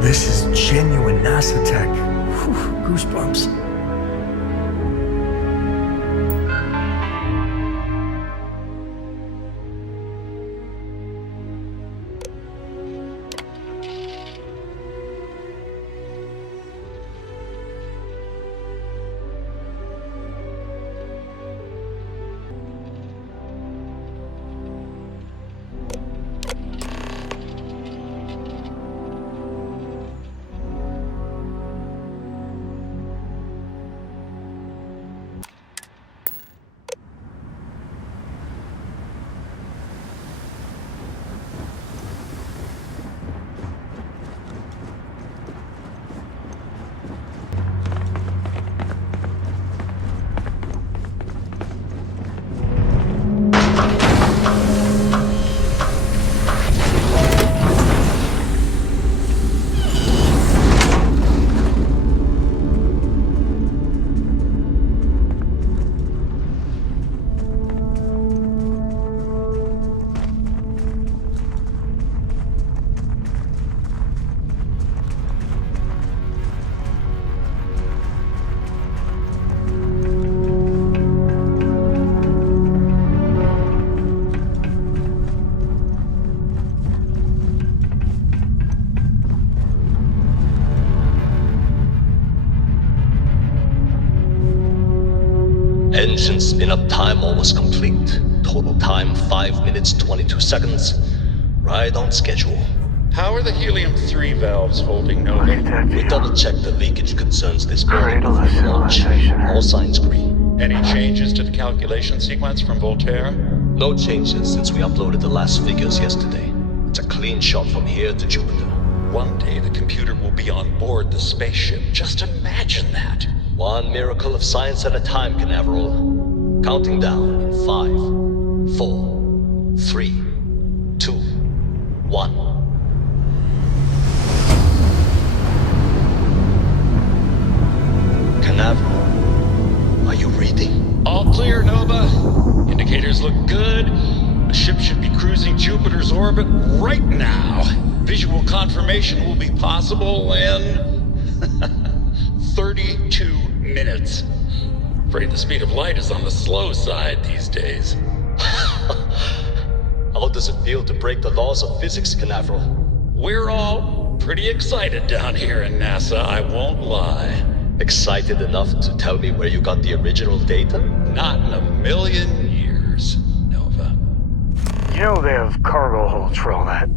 This is genuine NASA tech. Whew, goosebumps. Engine spin-up time almost complete. Total time 5 minutes 22 seconds. Right on schedule. How are the helium-3 valves holding, Nova? We double-checked the leakage concerns this morning Cradle of before launch. civilization. All signs green. Any changes to the calculation sequence from Voltaire? No changes since we uploaded the last figures yesterday. It's a clean shot from here to Jupiter. One day the computer will be on board the spaceship. Just imagine that. One miracle of science at a time, Canaveral. Counting down in 5, 4, 3, 2, 1. Canaveral, are you reading? All clear, Nova. Indicators look good. The ship should be cruising Jupiter's orbit right now. Visual confirmation will be possible in 32 minutes. Afraid the speed of light is on the slow side these days. How does it feel to break the laws of physics, Canaveral? We're all pretty excited down here in NASA, I won't lie. Excited enough to tell me where you got the original data? Not in a million years, Nova. You know they have cargo holds for all that.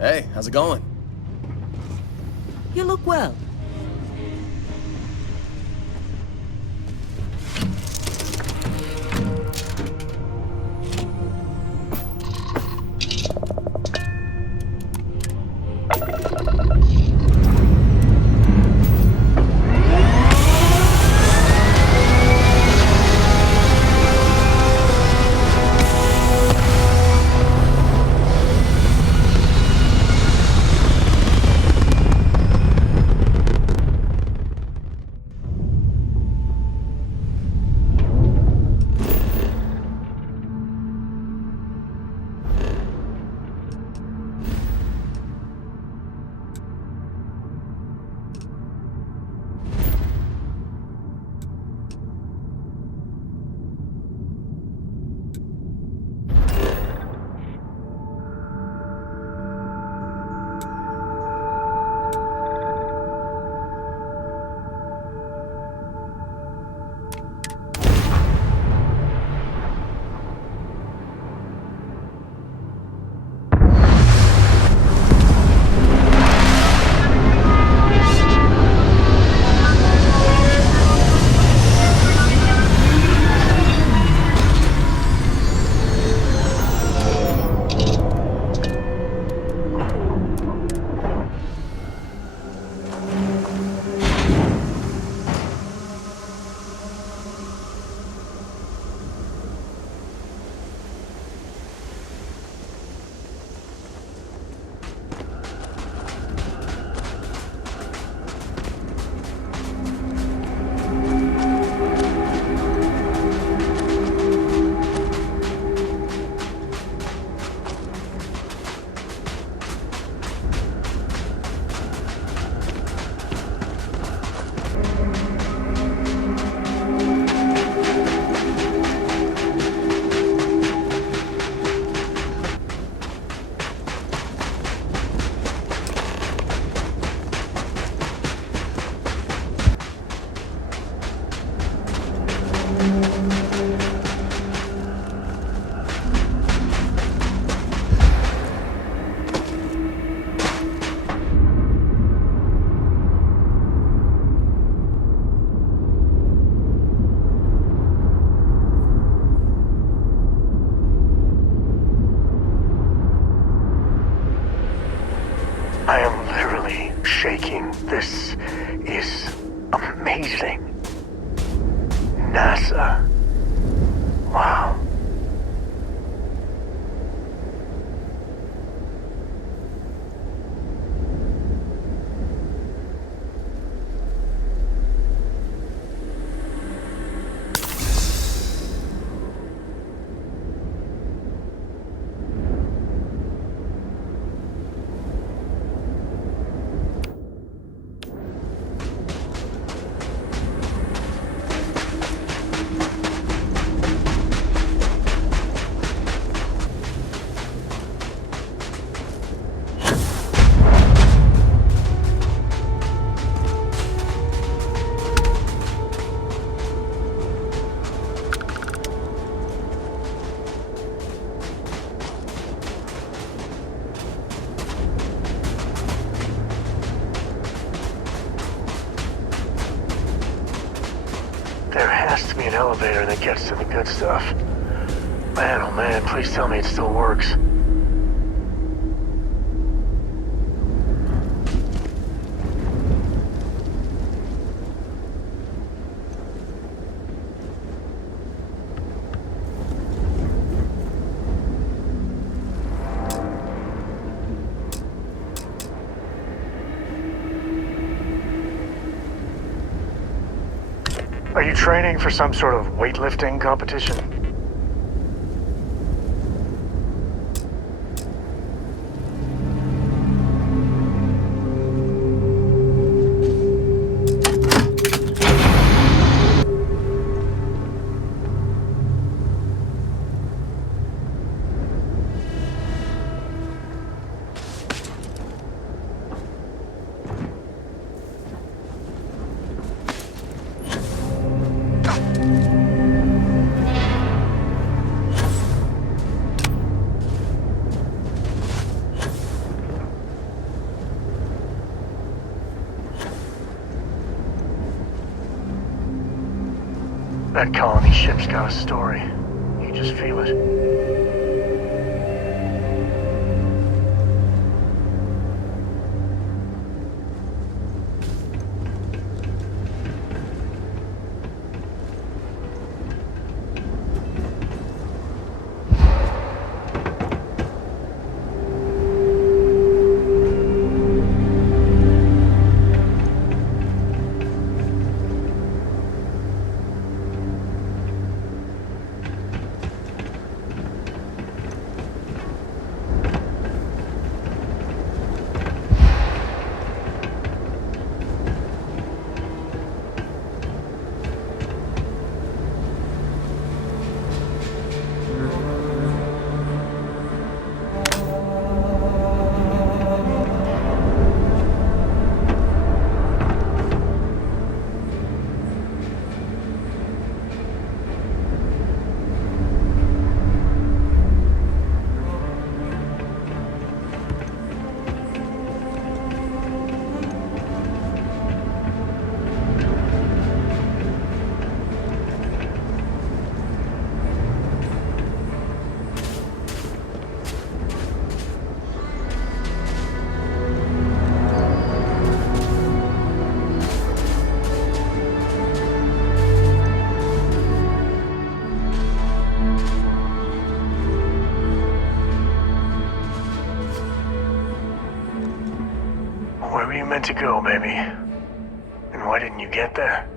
Hey, how's it going? You look well. thinking, this is amazing. NASA. Wow. There has to be an elevator that gets to the good stuff. Man, oh man, please tell me it still works. Are you training for some sort of weightlifting competition? That colony ship's got a story. You just feel it. Where were you meant to go, baby? And why didn't you get there?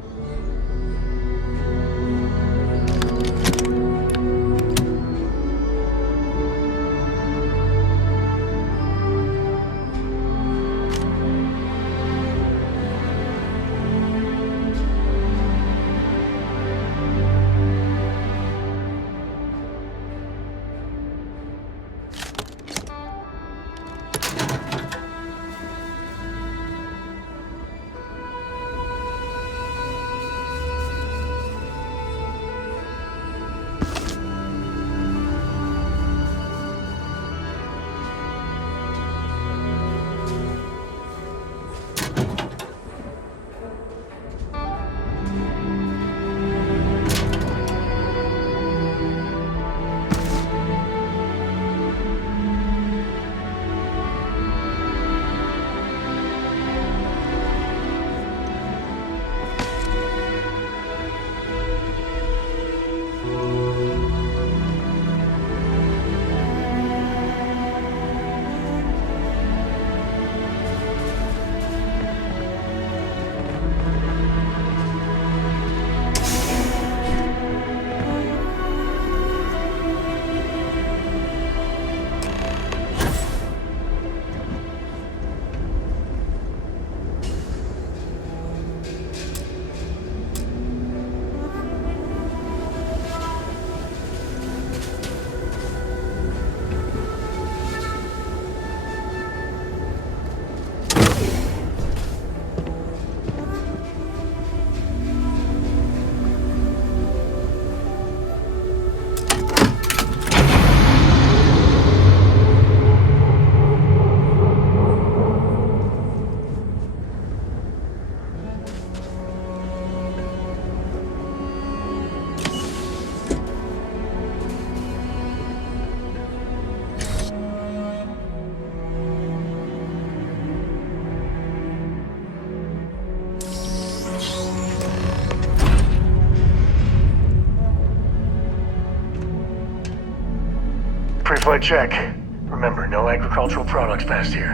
Right, check. Remember, no agricultural products past here.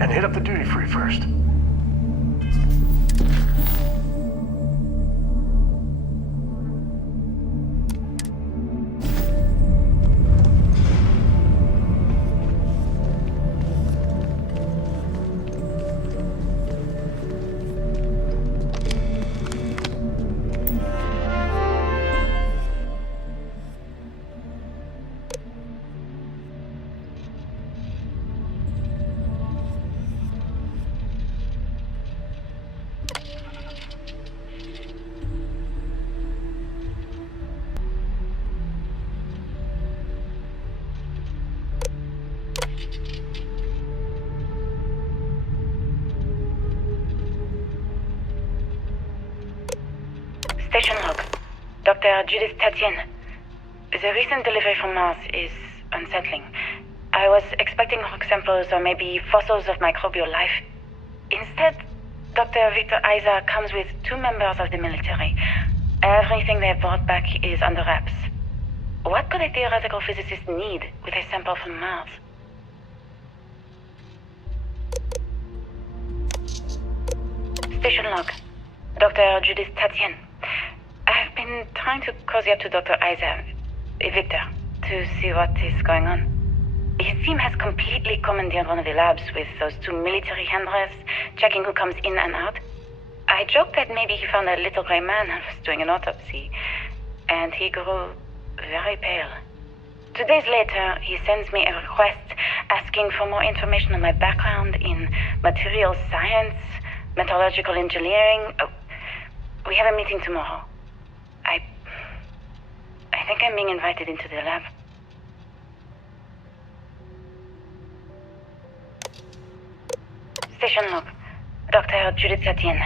And hit up the duty-free first. Station log. Dr. Judith Tatienne. The recent delivery from Mars is unsettling. I was expecting rock samples or maybe fossils of microbial life. Instead, Dr. Victor Isa comes with 2 members of the military. Everything they brought back is under wraps. What could a theoretical physicist need with a sample from Mars? Station log. Dr. Judith Tatienne. I've been trying to cozy up to Dr. Isa, Victor, to see what is going on. His team has completely commandeered one of the labs with those 2 military handlers, checking who comes in and out. I joked that maybe he found a little gray man and was doing an autopsy, and he grew very pale. 2 days later, he sends me a request asking for more information on my background in materials science, metallurgical engineering. Oh, we have a meeting tomorrow. I think I'm being invited into the lab. Station log. Dr. Judith Tatienne.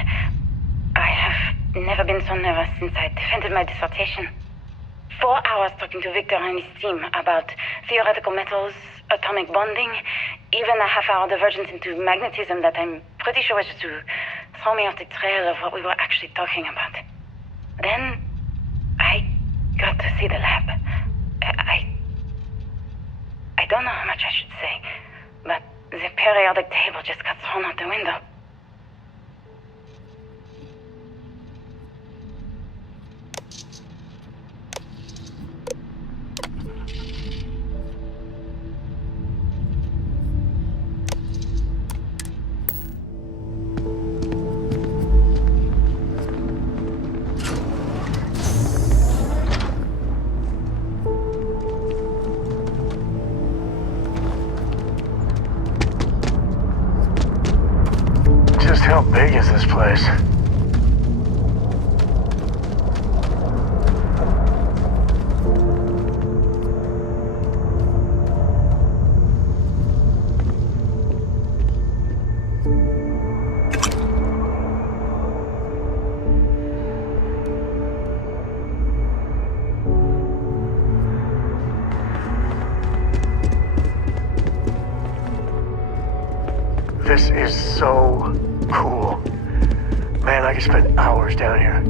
I have never been so nervous since I defended my dissertation. 4 hours talking to Victor and his team about theoretical metals, atomic bonding, even a half-hour divergence into magnetism that I'm pretty sure was just to throw me off the trail of what we were actually talking about. Then, I got to see the lab. I don't know how much I should say, but the periodic table just got thrown out the window. How big is this place? This is so cool. Man, I could spend hours down here.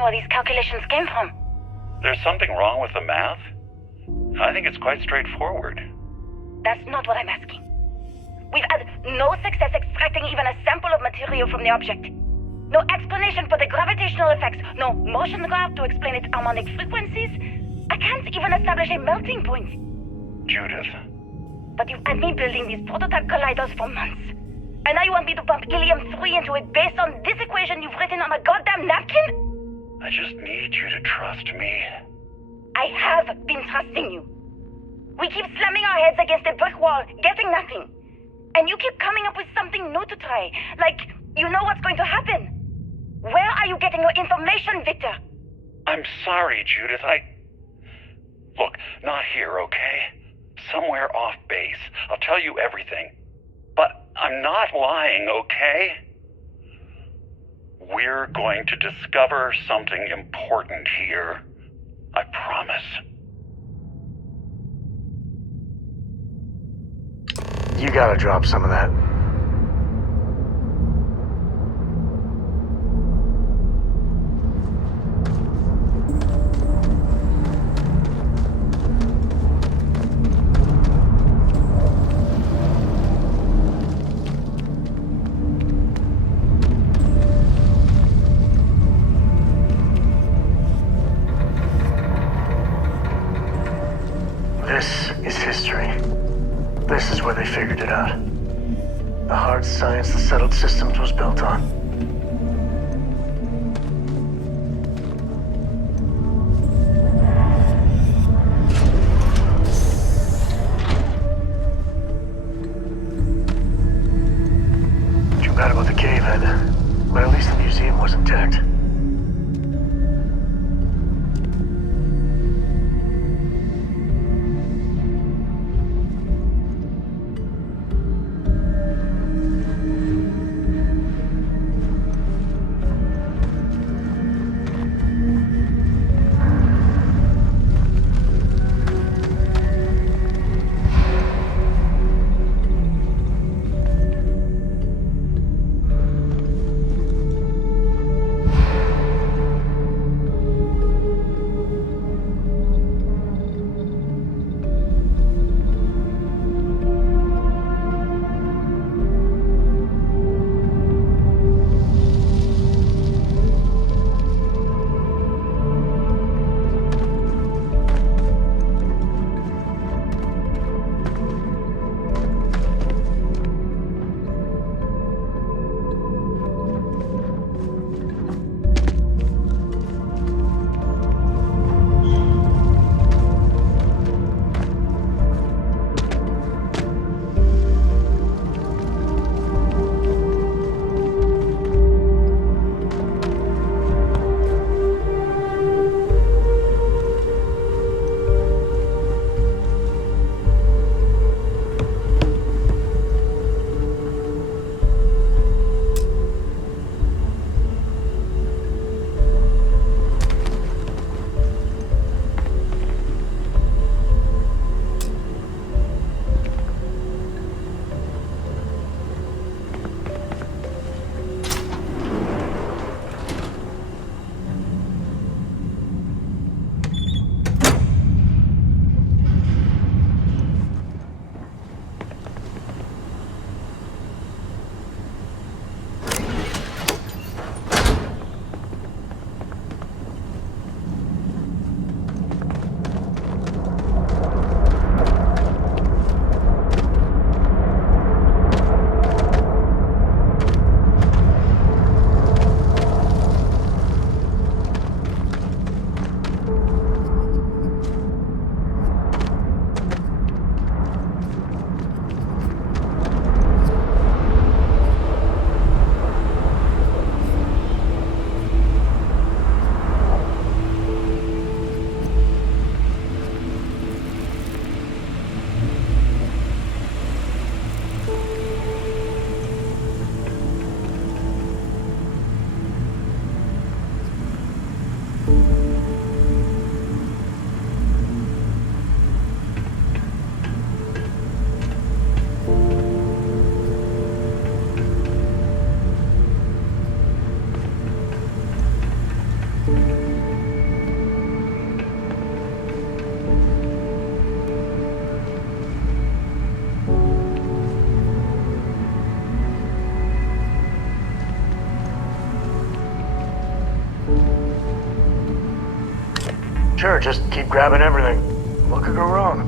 Where these calculations came from. There's something wrong with the math? I think it's quite straightforward. That's not what I'm asking. We've had no success extracting even a sample of material from the object. No explanation for the gravitational effects, no motion graph to explain its harmonic frequencies. I can't even establish a melting point. Judith. But you've had me building these prototype colliders for months. And now you want me to pump helium-3 into it based on this equation you've written on a goddamn napkin? I just need you to trust me. I have been trusting you. We keep slamming our heads against a brick wall, getting nothing. And you keep coming up with something new to try, like you know what's going to happen. Where are you getting your information, Victor? I'm sorry, Judith. Look, not here, okay? Somewhere off base. I'll tell you everything. But I'm not lying, okay? We're going to discover something important here. I promise. You gotta drop some of that. This is history. This is where they figured it out. The hard science the settled systems was built on. Too bad about the cave-in, but at least the museum was intact. Sure, just keep grabbing everything. What could go wrong?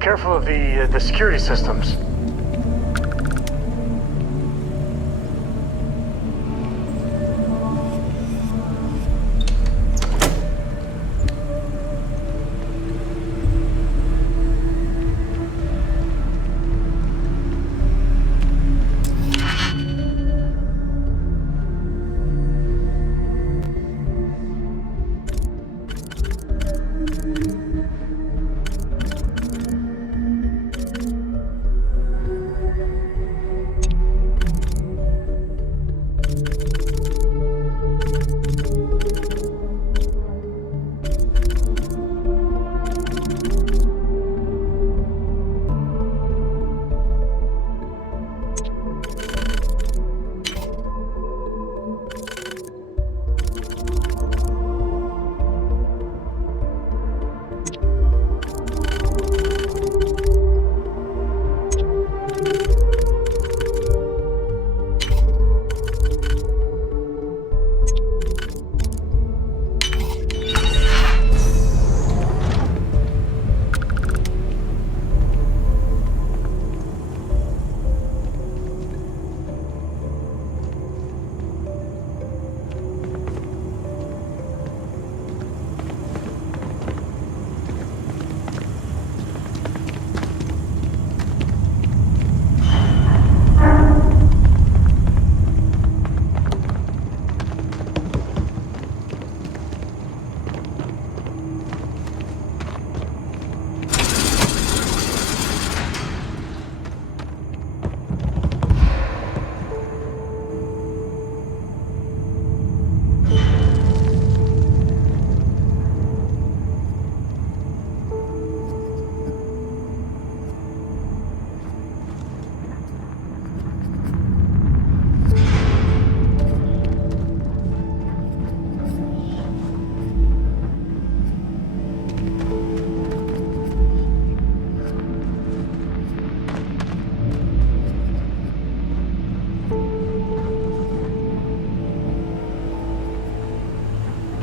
Careful of the security systems.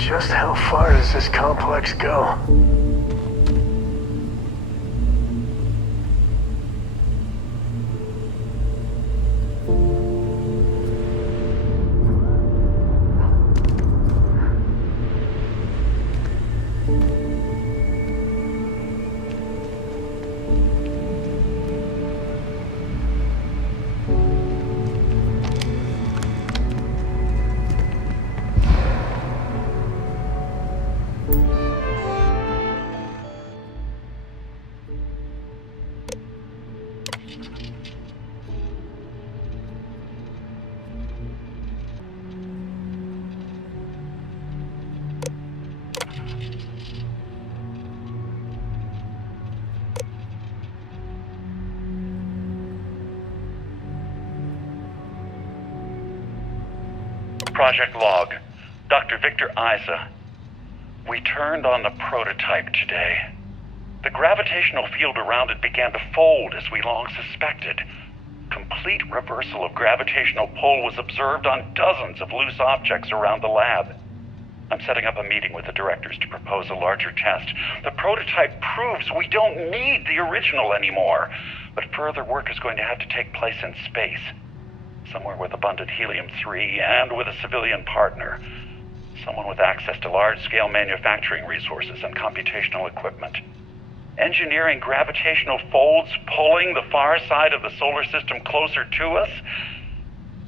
Just how far does this complex go? Project Log, Dr. Victor Isa. We turned on the prototype today. The gravitational field around it began to fold as we long suspected. Complete reversal of gravitational pull was observed on dozens of loose objects around the lab. I'm setting up a meeting with the directors to propose a larger test. The prototype proves we don't need the original anymore, but further work is going to have to take place in space. Somewhere with abundant helium-3 and with a civilian partner. Someone with access to large-scale manufacturing resources and computational equipment. Engineering gravitational folds pulling the far side of the solar system closer to us?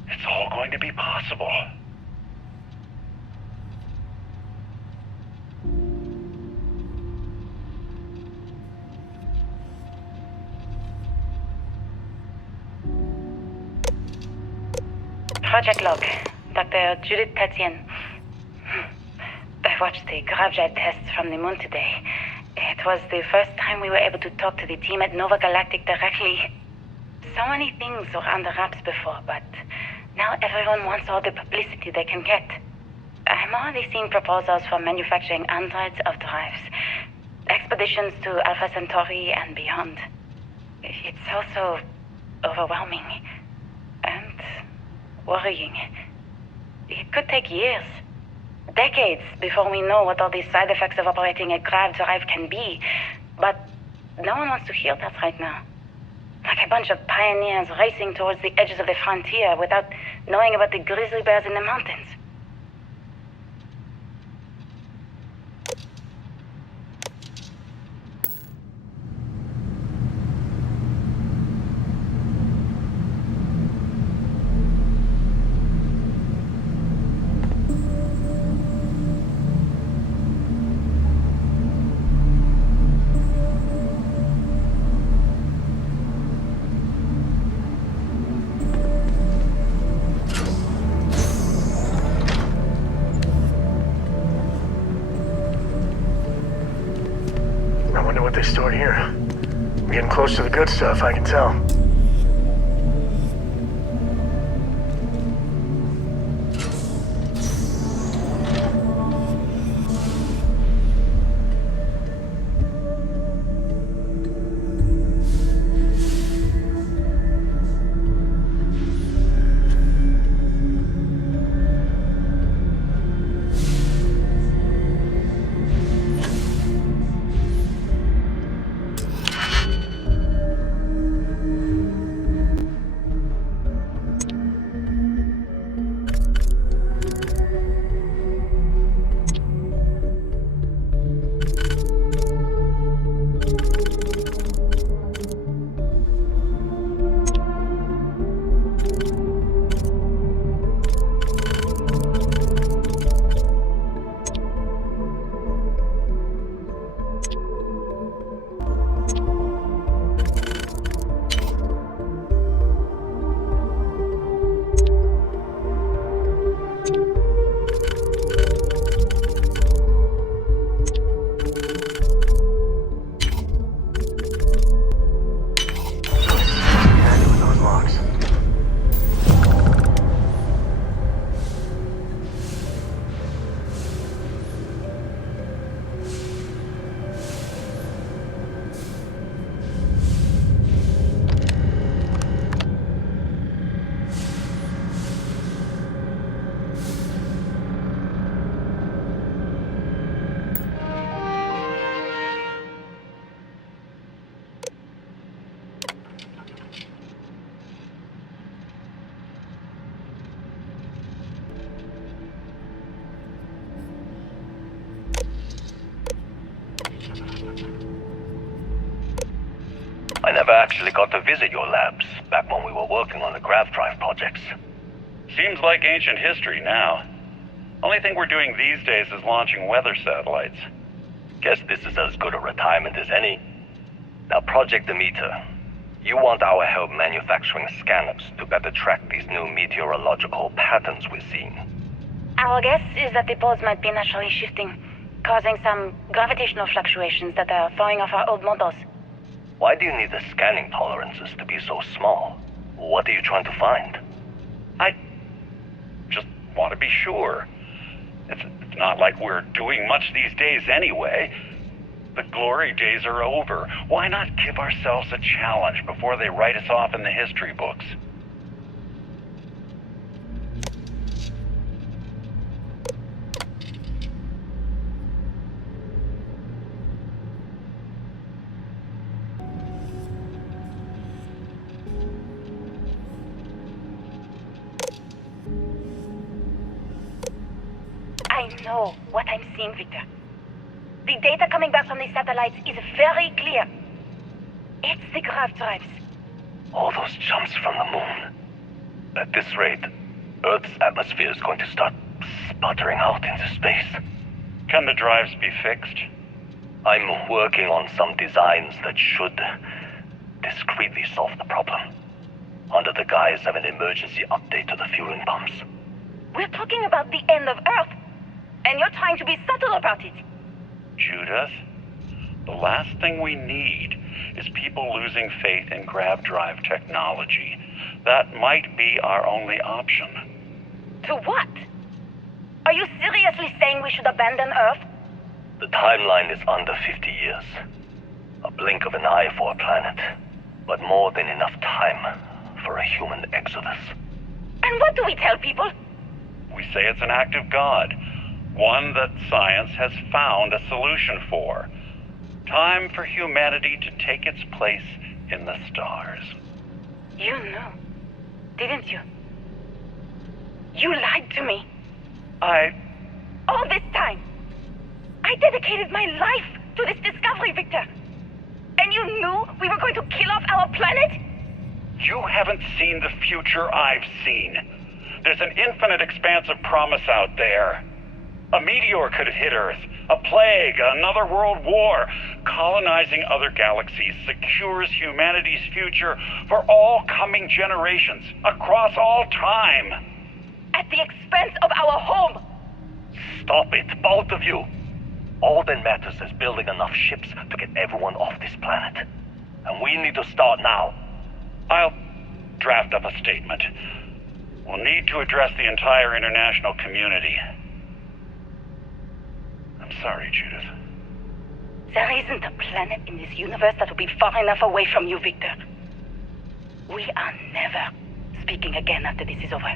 It's all going to be possible. Project Log, Dr. Judith Tatian. I watched the gravjet tests from the moon today. It was the first time we were able to talk to the team at Nova Galactic directly. So many things were under wraps before, but now everyone wants all the publicity they can get. I'm already seeing proposals for manufacturing hundreds of drives. Expeditions to Alpha Centauri and beyond. It's also overwhelming. And worrying. It could take years, decades, before we know what all the side effects of operating a grav drive can be. But no one wants to hear that right now. Like a bunch of pioneers racing towards the edges of the frontier without knowing about the grizzly bears in the mountains. I wonder what they stored here. We're getting close to the good stuff, I can tell. never actually got to visit your labs back when we were working on the grav drive projects. Seems like ancient history now. Only thing we're doing these days is launching weather satellites. Guess this is as good a retirement as any. Now, Project Demeter, you want our help manufacturing scanners to better track these new meteorological patterns we're seeing. Our guess is that the poles might be naturally shifting, causing some gravitational fluctuations that are throwing off our old models. Why do you need the scanning tolerances to be so small? What are you trying to find? I just want to be sure. It's not like we're doing much these days anyway. The glory days are over. Why not give ourselves a challenge before they write us off in the history books? I know what I'm seeing, Victor. The data coming back from the satellites is very clear. It's the grav drives. All those jumps from the moon. At this rate, Earth's atmosphere is going to start sputtering out into space. Can the drives be fixed? I'm working on some designs that should discreetly solve the problem, under the guise of an emergency update to the fueling pumps. We're talking about the end of Earth, and you're trying to be subtle about it. Judith, the last thing we need is people losing faith in grav drive technology. That might be our only option. To what? Are you seriously saying we should abandon Earth? The timeline is under 50 years. A blink of an eye for a planet, but more than enough time for a human exodus. And what do we tell people? We say it's an act of God, one that science has found a solution for. Time for humanity to take its place in the stars. You knew, didn't you? You lied to me. All this time, I dedicated my life to this discovery, Victor. And you knew we were going to kill off our planet? You haven't seen the future I've seen. There's an infinite expanse of promise out there. A meteor could hit Earth, a plague, another world war. Colonizing other galaxies secures humanity's future for all coming generations, across all time. At the expense of our home. Stop it, both of you. All that matters is building enough ships to get everyone off this planet. And we need to start now. I'll draft up a statement. We'll need to address the entire international community. I'm sorry, Judith. There isn't a planet in this universe that will be far enough away from you, Victor. We are never speaking again after this is over.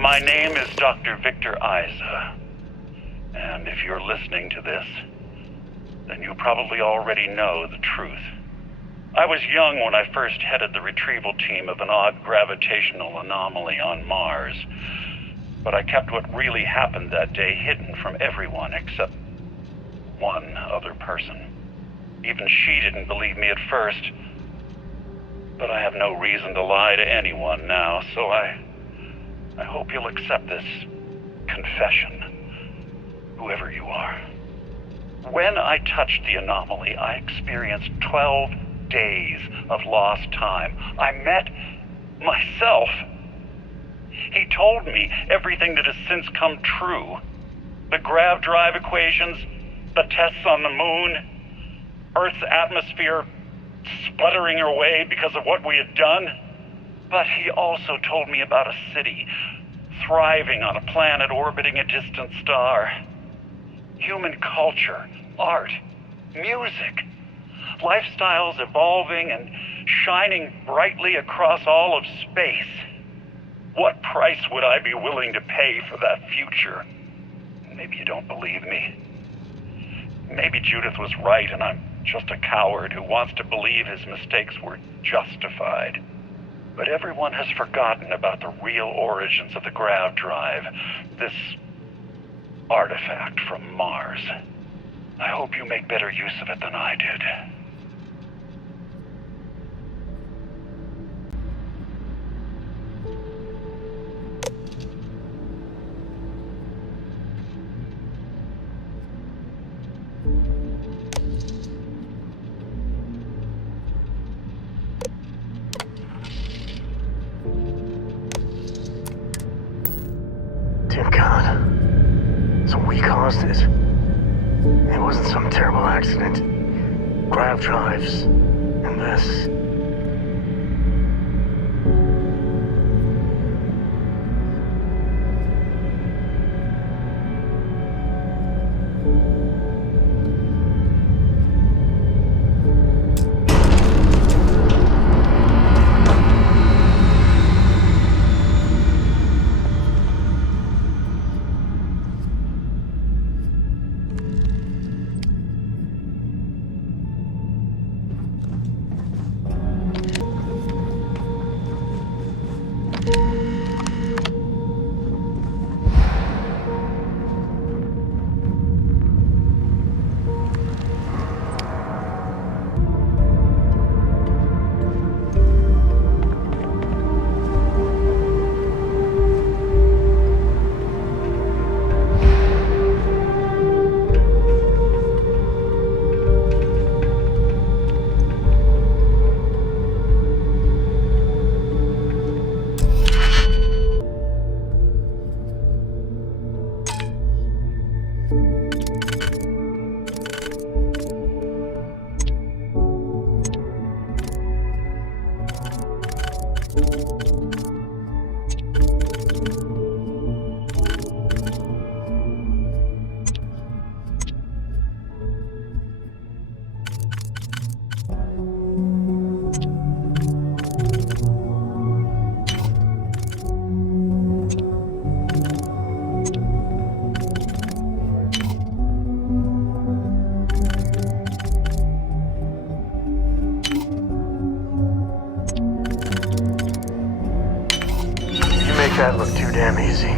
My name is Dr. Victor Isa. And if you're listening to this, then you probably already know the truth. I was young when I first headed the retrieval team of an odd gravitational anomaly on Mars. But I kept what really happened that day hidden from everyone except one other person. Even she didn't believe me at first. But I have no reason to lie to anyone now, so I hope you'll accept this confession, whoever you are. When I touched the anomaly, I experienced 12 days of lost time. I met myself. He told me everything that has since come true. The grav drive equations, the tests on the moon, Earth's atmosphere sputtering away because of what we had done. But he also told me about a city thriving on a planet orbiting a distant star. Human culture, art, music, lifestyles evolving and shining brightly across all of space. What price would I be willing to pay for that future? Maybe you don't believe me. Maybe Judith was right and I'm just a coward who wants to believe his mistakes were justified. But everyone has forgotten about the real origins of the grav drive. This artifact from Mars. I hope you make better use of it than I did. Dear God. So we caused it. It wasn't some terrible accident. Grav drives. And this. That looked too damn easy.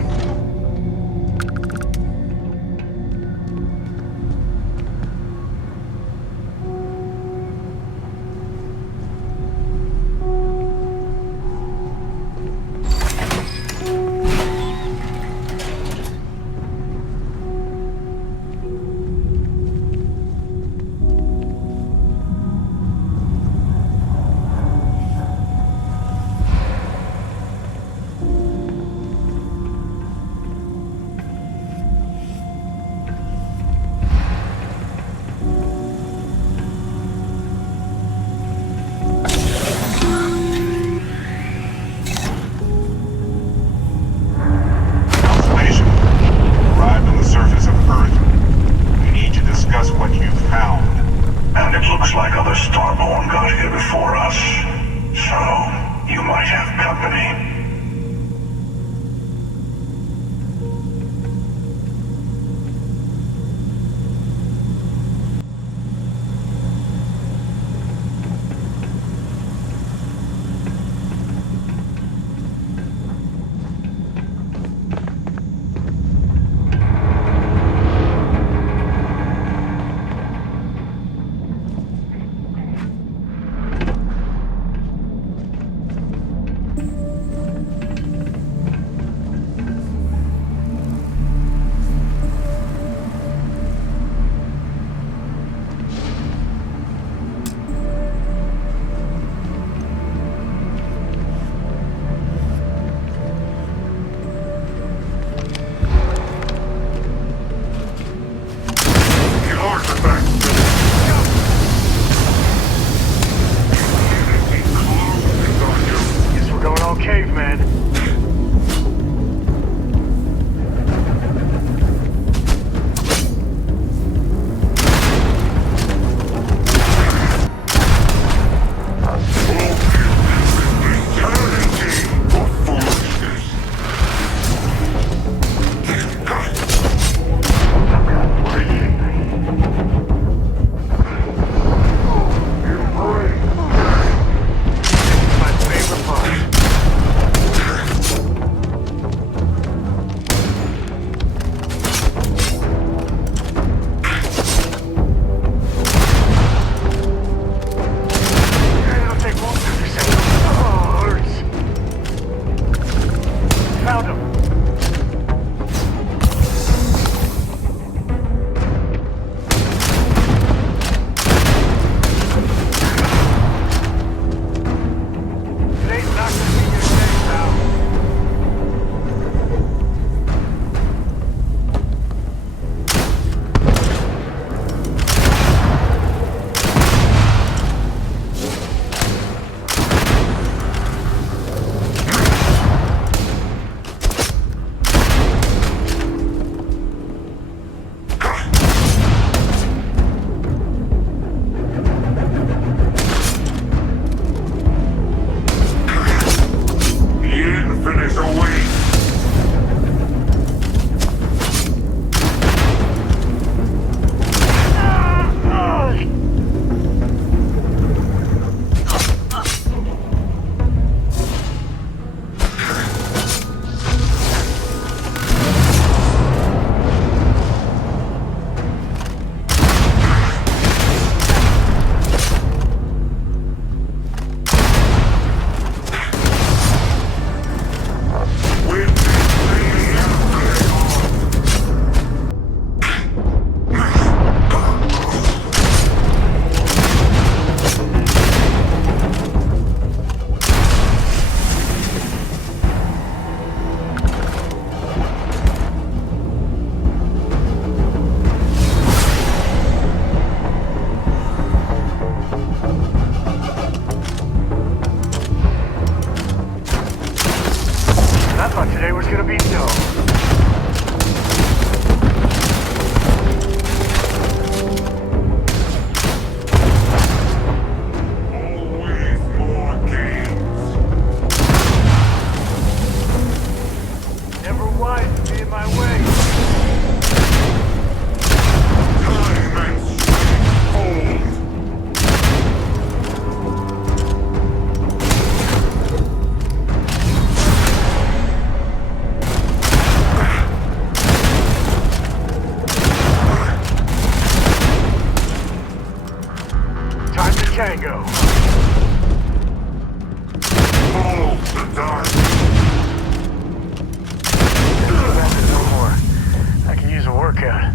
lookout.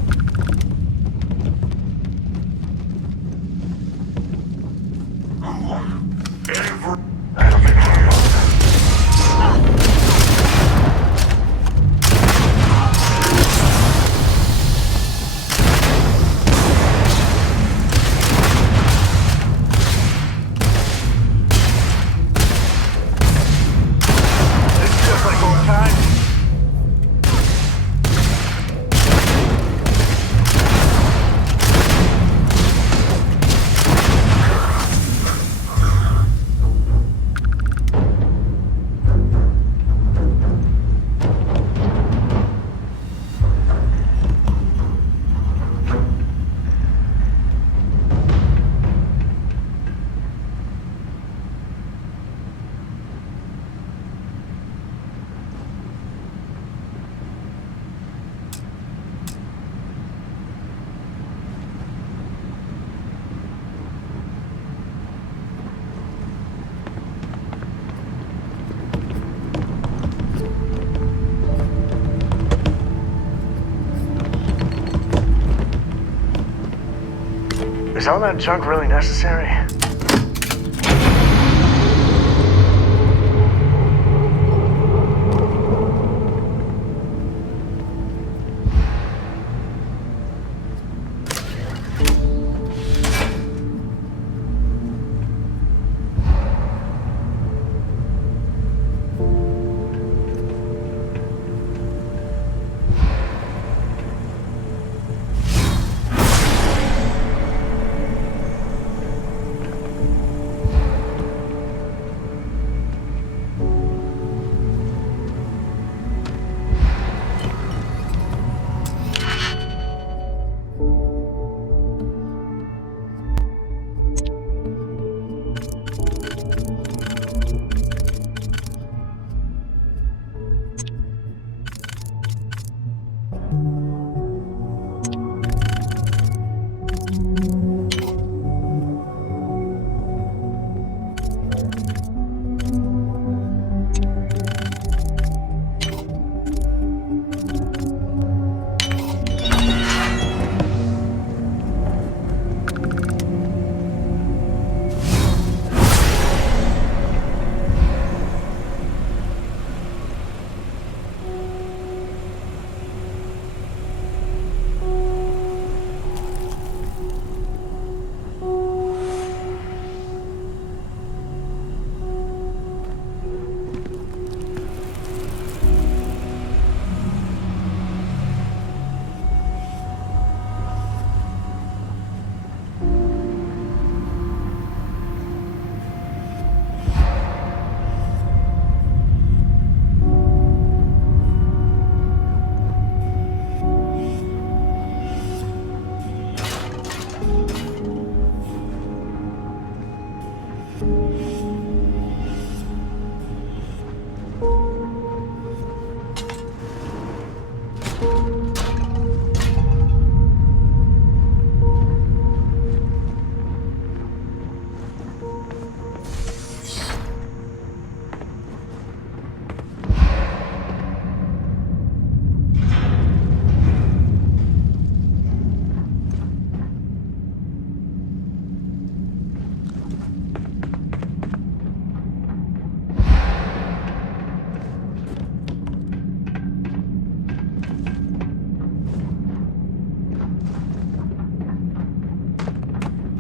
That'll be This feels like old times. Is all that junk really necessary?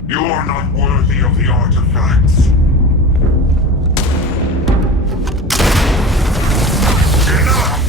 You are not worthy of the artifacts. Enough!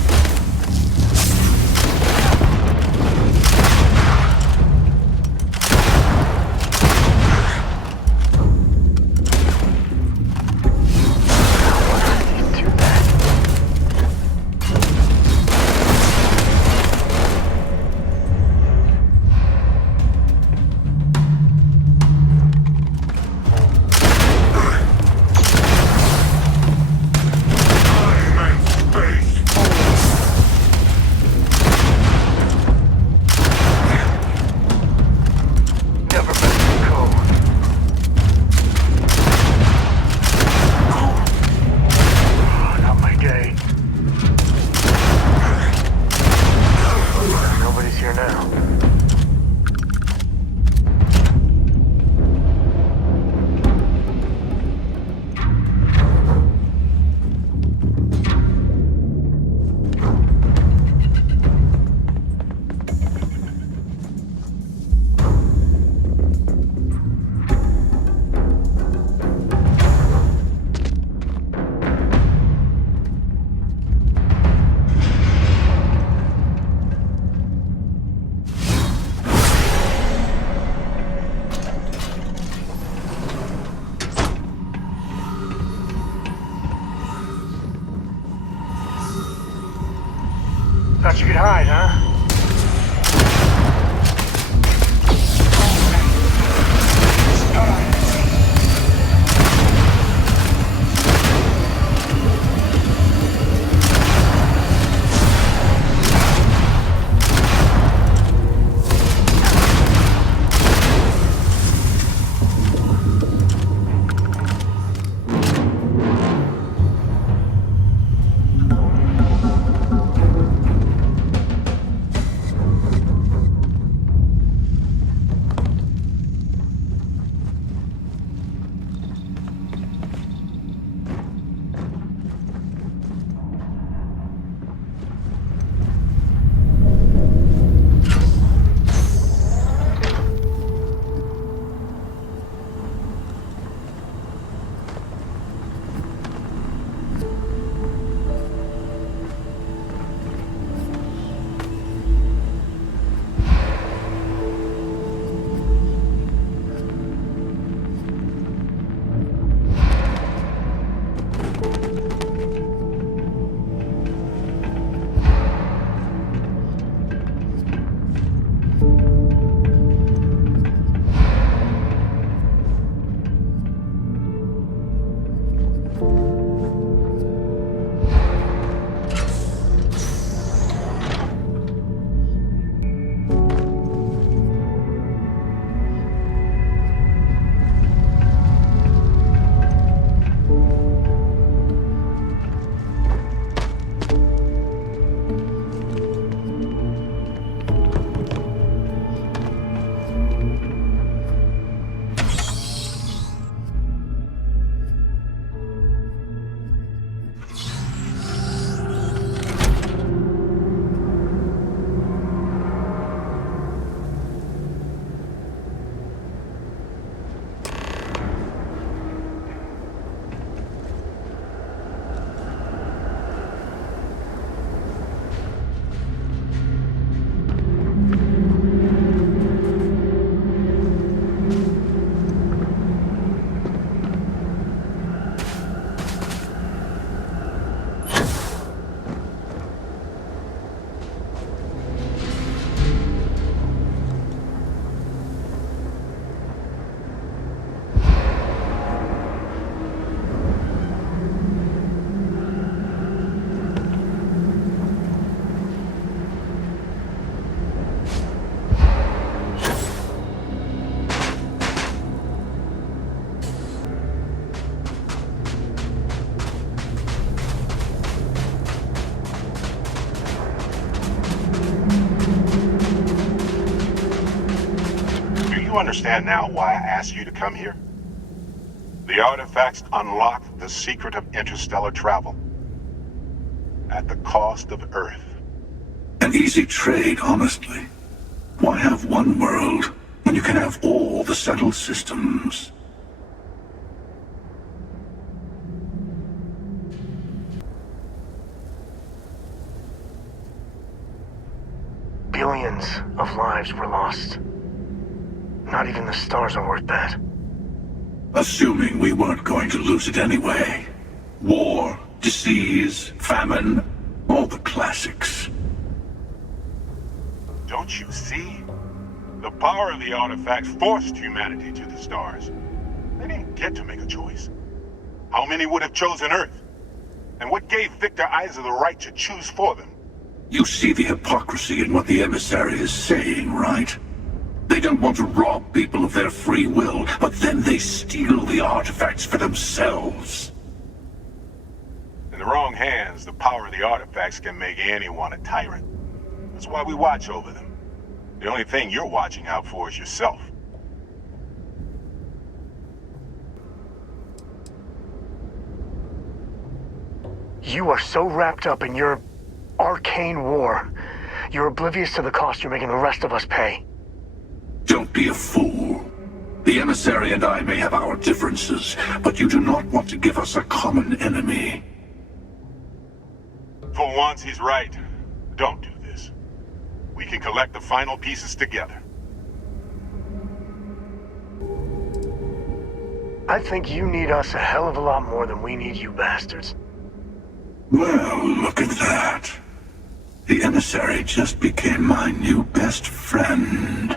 hide, huh? You understand now why I asked you to come here? The artifacts unlock the secret of interstellar travel. At the cost of Earth. An easy trade, honestly. Why have one world when you can have all the settled systems? Billions of lives were lost. Not even the stars are worth that. Assuming we weren't going to lose it anyway. War, disease, famine, all the classics. Don't you see? The power of the artifacts forced humanity to the stars. They didn't get to make a choice. How many would have chosen Earth? And what gave Victor Isa the right to choose for them? You see the hypocrisy in what the emissary is saying, right? They don't want to rob people of their free will, but then they steal the artifacts for themselves. In the wrong hands, the power of the artifacts can make anyone a tyrant. That's why we watch over them. The only thing you're watching out for is yourself. You are so wrapped up in your arcane war. You're oblivious to the cost you're making the rest of us pay. Don't be a fool. The emissary and I may have our differences, but you do not want to give us a common enemy. For once, he's right. Don't do this. We can collect the final pieces together. I think you need us a hell of a lot more than we need you bastards. Well, look at that. The emissary just became my new best friend.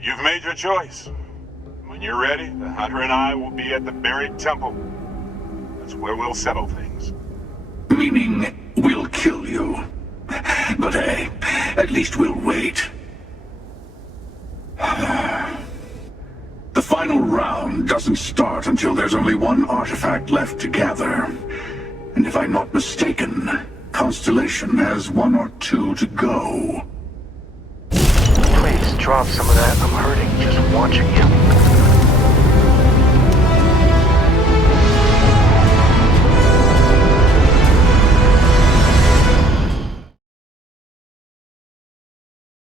You've made your choice. When you're ready, the Hunter and I will be at the buried temple. That's where we'll settle things. Meaning, we'll kill you. But hey, at least we'll wait. The final round doesn't start until there's only one artifact left to gather. And if I'm not mistaken, Constellation has 1 or 2 to go. Please drop some of that. I'm hurting just watching you.